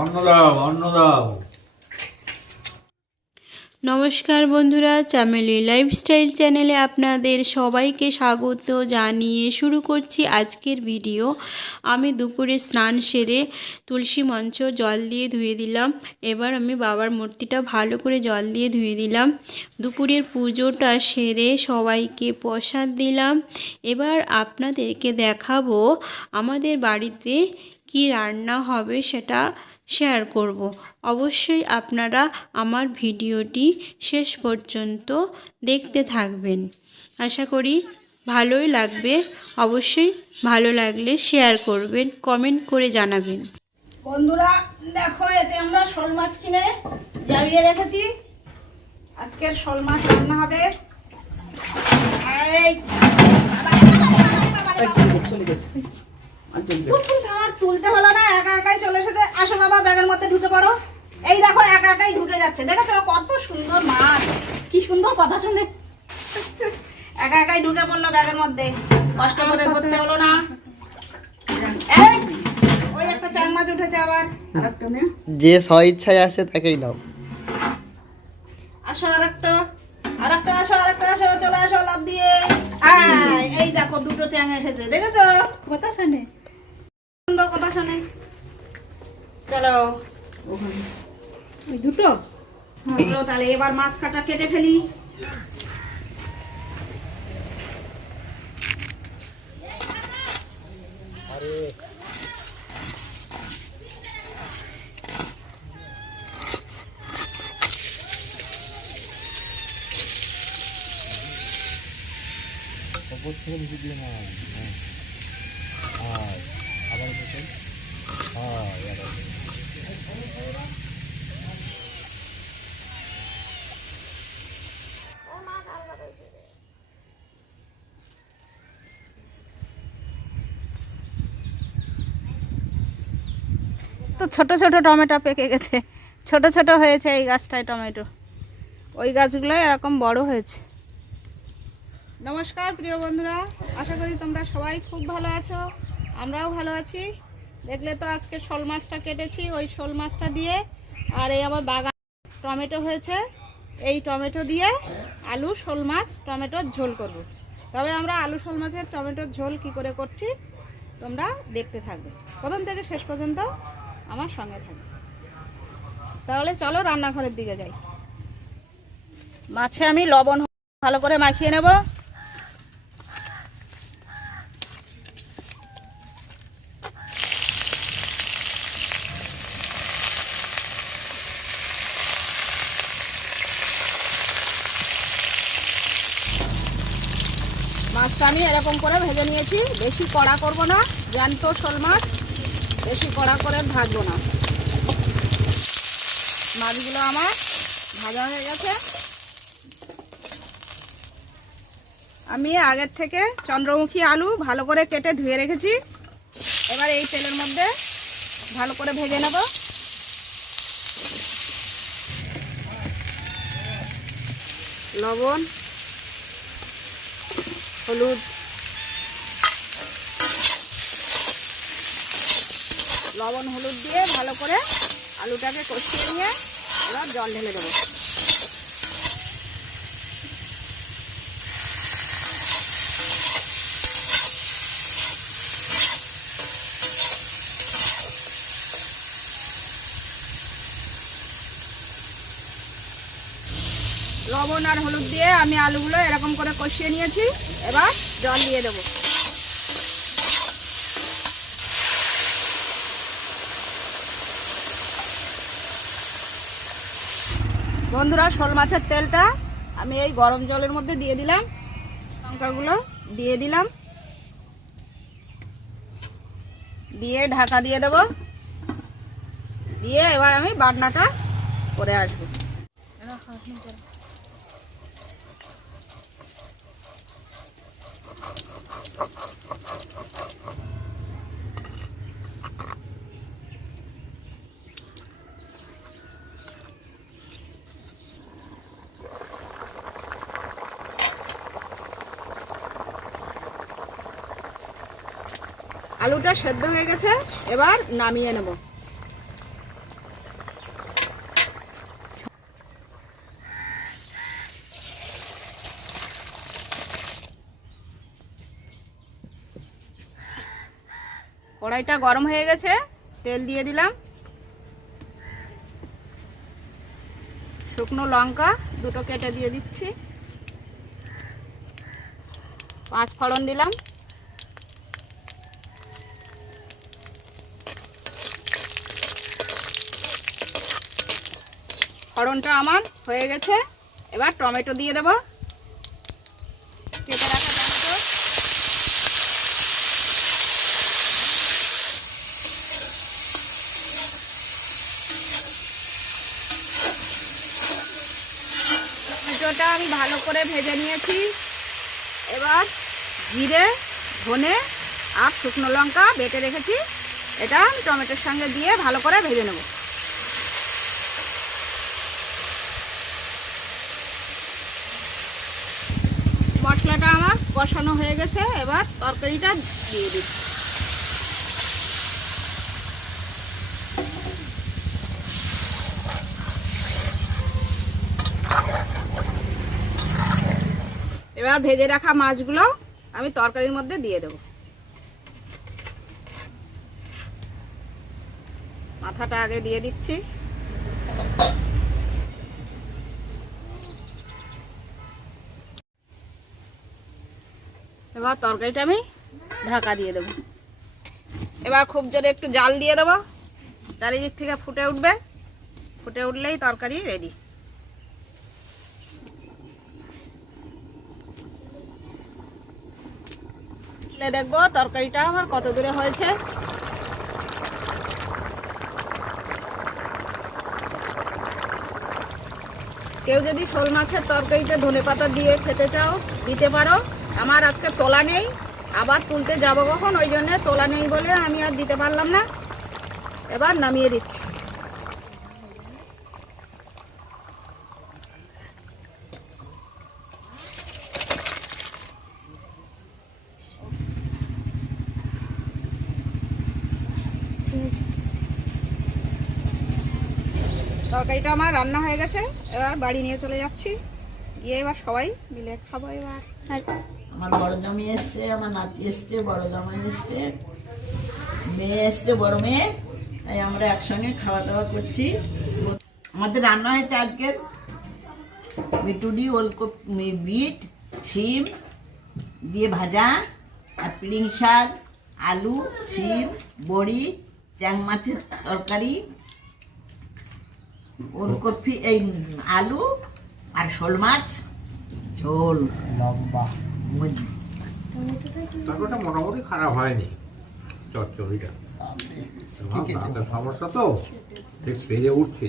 অন্ন দাও অন্ন দাও। নমস্কার বন্ধুরা, চামেলি লাইফস্টাইল চ্যানেলে আপনাদের সবাইকে স্বাগত জানিয়ে শুরু করছি আজকের ভিডিও। আমি দুপুরে স্নান সেরে তুলসী মঞ্চ জল দিয়ে ধুয়ে দিলাম। এবার আমি বাবার মূর্তিটা ভালো করে জল দিয়ে ধুয়ে দিলাম। দুপুরের পুজোটা সেরে সবাইকে প্রসাদ দিলাম। এবার আপনাদেরকে দেখাবো আমাদের বাড়িতে কি রান্না হবে সেটা শেয়ার করব। অবশ্যই আপনারা আমার ভিডিওটি শেষ পর্যন্ত দেখতে থাকবেন। আশা করি ভালোই লাগবে। অবশ্যই ভালো লাগলে শেয়ার করবেন কমেন্ট করে জানাবেন। বন্ধুরা দেখো এতে আমরা শোল মাছ কিনে জাবিয়ে রেখেছি। আজকের শোল মাছ রান্না হবে। তুল, আর তুলতে হলো না একা একাই চলে এসেছে। আসো বাবা ব্যাগের মধ্যে ঢুকে পড়ো। এই দেখো একা একাই ঢুকে যাচ্ছে। দেখেছ? কত সুন্দর মাছ কি সুন্দর কথা শুনে। একা একাই ঢুকে পড়ল ব্যাগের মধ্যে। কষ্ট করে ধরতে হলো না। ওই একটা চাং মাছ উঠেছে আবার। যে স্ব ইচ্ছায় আসে তাকেই নাও। আসো আরেকটা। আরেকটা আসো আরেকটা আসো চলে আসো লাভ দিয়ে। আয়, এই দেখো দুটো চ্যাং এসেছে। দেখেছ? কথা শোনে। কথা শোনে চলো। ওই দুটো? চলো তাহলে এবার মাছ কাটা কেটে ফেলি। তো ছোট ছোট টমেটো পেকে গেছে। ছোট ছোট হয়েছে এই গাছটায় টমেটো। ওই গাছগুলো এরকম বড় হয়েছে। নমস্কার প্রিয় বন্ধুরা, আশা করি তোমরা সবাই খুব ভালো আছো, আমরাও ভালো আছি। দেখলে তো আজকে শোল মাছটা কেটেছি, ওই শোল মাছটা দিয়ে। আর এই আমার বাগান টমেটো হয়েছে, এই টমেটো দিয়ে আলু, শোল মাছ, টমেটোর ঝোল করব। তবে আমরা আলু, শোল মাছের টমেটোর ঝোল কি করে করছি, তোমরা দেখতে থাকবে। প্রথম থেকে শেষ পর্যন্ত আমার সঙ্গে থাকবে তাহলে চলো রান্নাঘরের দিকে যাই। মাছে আমি লবণ, ভালো করে মাখিয়ে নেব। মাছটা আমি এরকম করে ভেজে নিয়েছি। বেশি কড়া করব না, জ্যান্ত শোল মাছ। বেশি কড়া করে ভাজবো না। মাছগুলো আমার ভাজা হয়ে গেছে। আমি আগের থেকে চন্দ্রমুখী আলু ভালো করে কেটে ধুয়ে রেখেছি। এবার এই তেলের মধ্যে ভালো করে ভেজে নেব। লবণ, হলুদ লবণ হলুদ দিয়ে ভালো করে আলুটাকে কষিয়ে নিয়ে এবার জল ঢেলে দেবো। লবণ আর হলুদ দিয়ে আমি আলুগুলো এরকম করে কষিয়ে নিয়েছি, এবার জল দিয়ে দেবো। বন্ধুরা, শোল মাছের তেলটা আমি এই গরম জলের মধ্যে দিয়ে দিলাম। লঙ্কাগুলো দিয়ে দিলাম। দিয়ে ঢাকা দিয়ে দেব। দিয়ে এবার আমি বাটনাটা করে আসব। আলুটা সেদ্ধ হয়ে গেছে, এবার নামিয়ে নেব। কড়াইটা গরম হয়ে গেছে, তেল দিয়ে দিলাম। শুকনো লঙ্কা দুটো কেটে দিয়ে দিচ্ছি। পাঁচ ফোড়ন দিলাম। ফোড়নটা আমার হয়ে গেছে। এবার টমেটো দিয়ে দেব। কেটে রাখা টমেটো। টমেটোটা আমি ভালো করে ভেজে নিয়েছি। এবার জিরে, ধনে আর শুকনো লঙ্কা বেটে রেখেছি। এটা টমেটোর সঙ্গে দিয়ে ভালো করে ভেজে নেব মশলাটা আমার কষানো হয়ে গেছে, এবার তরকারিটা দিয়ে দিচ্ছি। এবার ভেজে রাখা মাছগুলো আমি তরকারির মধ্যে দিয়ে দেব। মাথাটা আগে দিয়ে দিচ্ছি। এবার তরকারিটা আমি ঢাকা দিয়ে দেবো। এবার খুব জোরে একটু জাল দিয়ে দেবো। চারিদিক থেকে ফুটে উঠবে। ফুটে উঠলেই তরকারি রেডি দেখব তরকারিটা আমার কত দূরে হয়েছে। কেউ যদি শোল মাছের তরকারিতে ধনে পাতা দিয়ে খেতে চাও, দিতে পারো। আমার আজকে তোলা নেই, আবার তুলতে যাব কখন? ওই জন্য তোলা নেই বলে আমি আর দিতে পারলাম না। এবার নামিয়ে দিচ্ছি। তরকারিটা আমার রান্না হয়ে গেছে। এবার বাড়ি নিয়ে চলে যাচ্ছি। গিয়ে এবার সবাই মিলে খাব এবার। আমার বড় জামাই এসছে, আমার নাতি এসছে বড় জামাই এসছে, মেয়ে এসছে, বড় মেয়ে। তাই আমরা একসঙ্গে খাওয়া দাওয়া করছি। আমাদের রান্না হয়েছে আজকে বিটুডি ওলকপি, বিট, শিম দিয়ে ভাজা, আর পিড়িং শাক, আলু, শিম, বড়ি, চ্যাং মাছের তরকারি, ওলকপি, এই আলু আর শোল মাছ। ঝোল। লম্বা। তরকারিটা মোটামুটি খারাপ হয়নি। চচ্চড়িটা। দাঁতের সমস্যা তো? ঠিক পেরে উঠছে।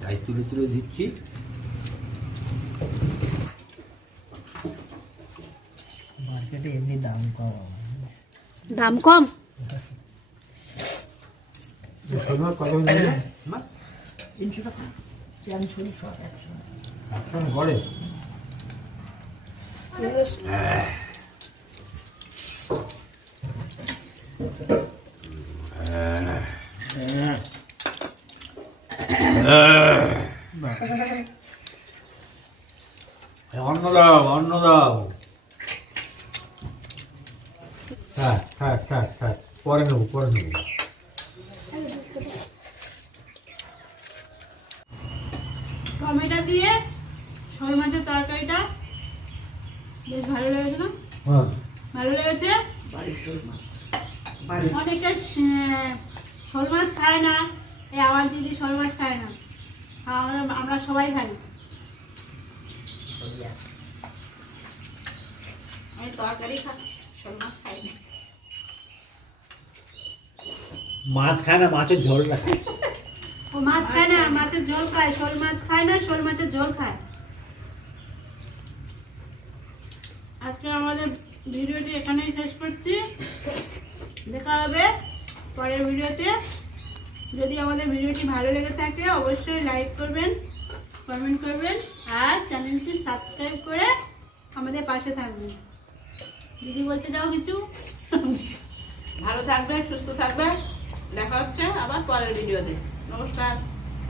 তাই তুলে তুলে দিচ্ছি। মার্কেটে এমনি দাম কম। দাম কম? তিনশো টাকা। একশো। গড়ে? অন্ন দাও অন্ন দাও হ্যাঁ হ্যাঁ হ্যাঁ হ্যাঁ পরে নেব পরে নেব টমেটো দিয়ে শোল মাছের তরকারিটা বেশ ভালো লেগেছে না? হ্যাঁ। ভালো লেগেছে? বাড়ির শোল মাছ। অনেকে শোল মাছ খায় না। এই আমার দিদি শোল মাছ খায় না। আমরা আমরা সবাই খাই। আমি তরকারি খাচ্ছি শোল মাছ খাই না। মাছ খায় না মাছের ঝোলটা খায় ও মাছ খায় না মাছের ঝোল খায়। শোল মাছ খায় না শোল মাছের ঝোল খায়। আজকে আমাদের ভিডিওটি এখানেই শেষ করছি। দেখা হবে পরের ভিডিওতে। যদি আমাদের ভিডিওটি ভালো লেগে থাকে, অবশ্যই লাইক করবেন কমেন্ট করবেন, আর চ্যানেলটি সাবস্ক্রাইব করে আমাদের পাশে থাকবেন। দিদি বলতে যাও কিছু। ভালো থাকবে, সুস্থ থাকবে। দেখা হচ্ছে আবার পরের ভিডিওতে। নমস্কার।